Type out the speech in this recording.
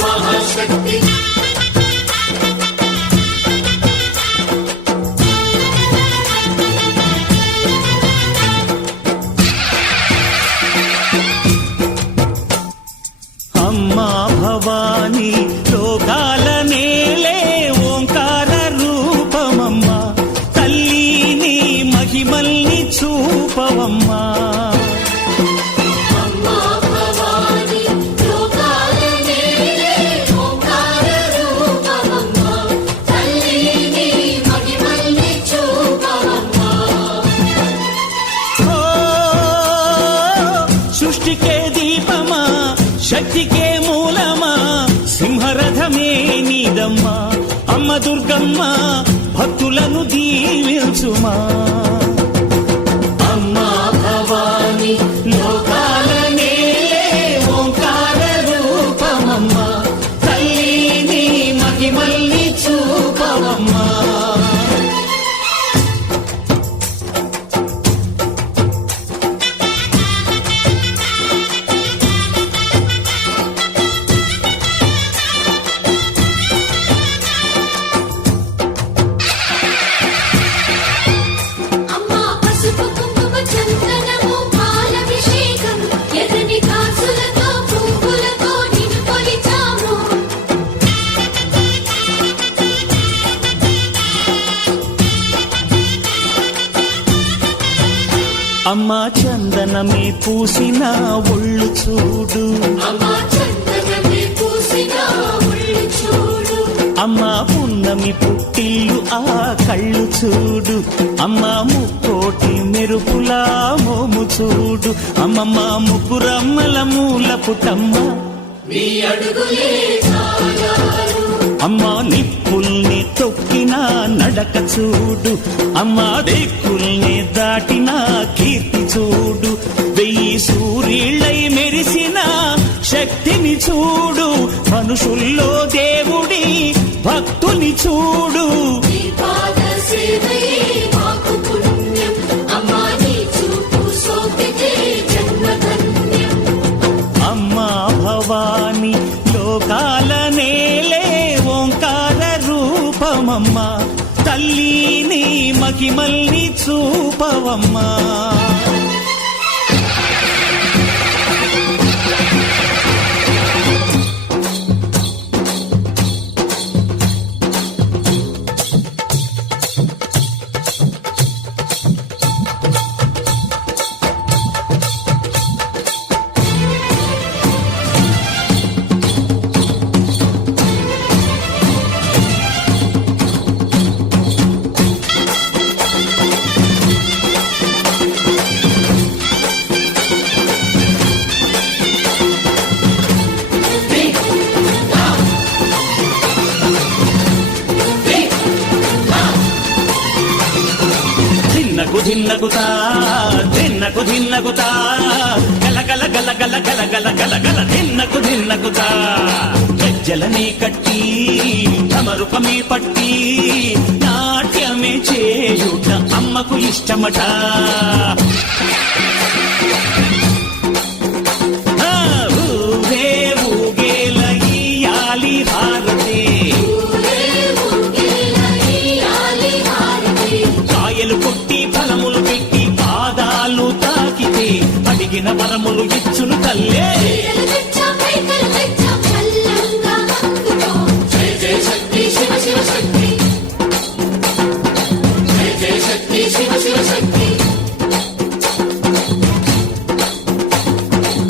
మహాశక్తి అమ్మా భవాని లోకాల నేలే ఓంకార రూపమమ్మా తల్లి నీ మహిమల్ని చూపవమ్మా సృష్టికే దీపమా శక్తికే మూలమా సింహరథమే నీదమ్మా అమ్మ దుర్గమ్మ భక్తులను దీవించుమా అమ్మా భవాని లోకాల నేలే ఓంకార రూపమమ్మా తల్లి నీ మహిమల్ని చూపవమ్మా అమ్మా చందనమే పూసిన ఒళ్ళు చూడు అమ్మా పున్నమి పుట్టిల్లు ఆ కళ్ళు చూడు అమ్మా ముక్కోటి మెరుపులా మోము చూడు అమ్మమ్మ ముగ్గురమ్మల మూల పుటమ్మ అమ్మా నిప్పుల్ని తొక్కిన నడక చూడు అమ్మా దిక్కుల్ని దాటిన కీర్తి చూడు వెయ్యి సూర్యుళ్ళై మెరిసిన శక్తిని చూడు మనుషుల్లో దేవుడి భక్తుని చూడు అమ్మా భవాని లోకాల నేలే ఓంకార రూపమమ్మా తల్లి నీ మహిమల్ని చూపవమ్మా ధిన్నగుతా ధిన్నకు ధిన్నగుతా గల గల గల గల గల గల గల గల ధిన్నగుతా గజ్జలనే కట్టి తమరుపమే పట్టి నాట్యమే చేయుట అమ్మకు ఇష్టమట ఊగే ఊగేల ఇయ్యాలి హారతి కాయలు కొట్టి ఫలములు పెట్టి పాదాలు తాకితే అడిగిన వరములు ఇచ్చును తల్లే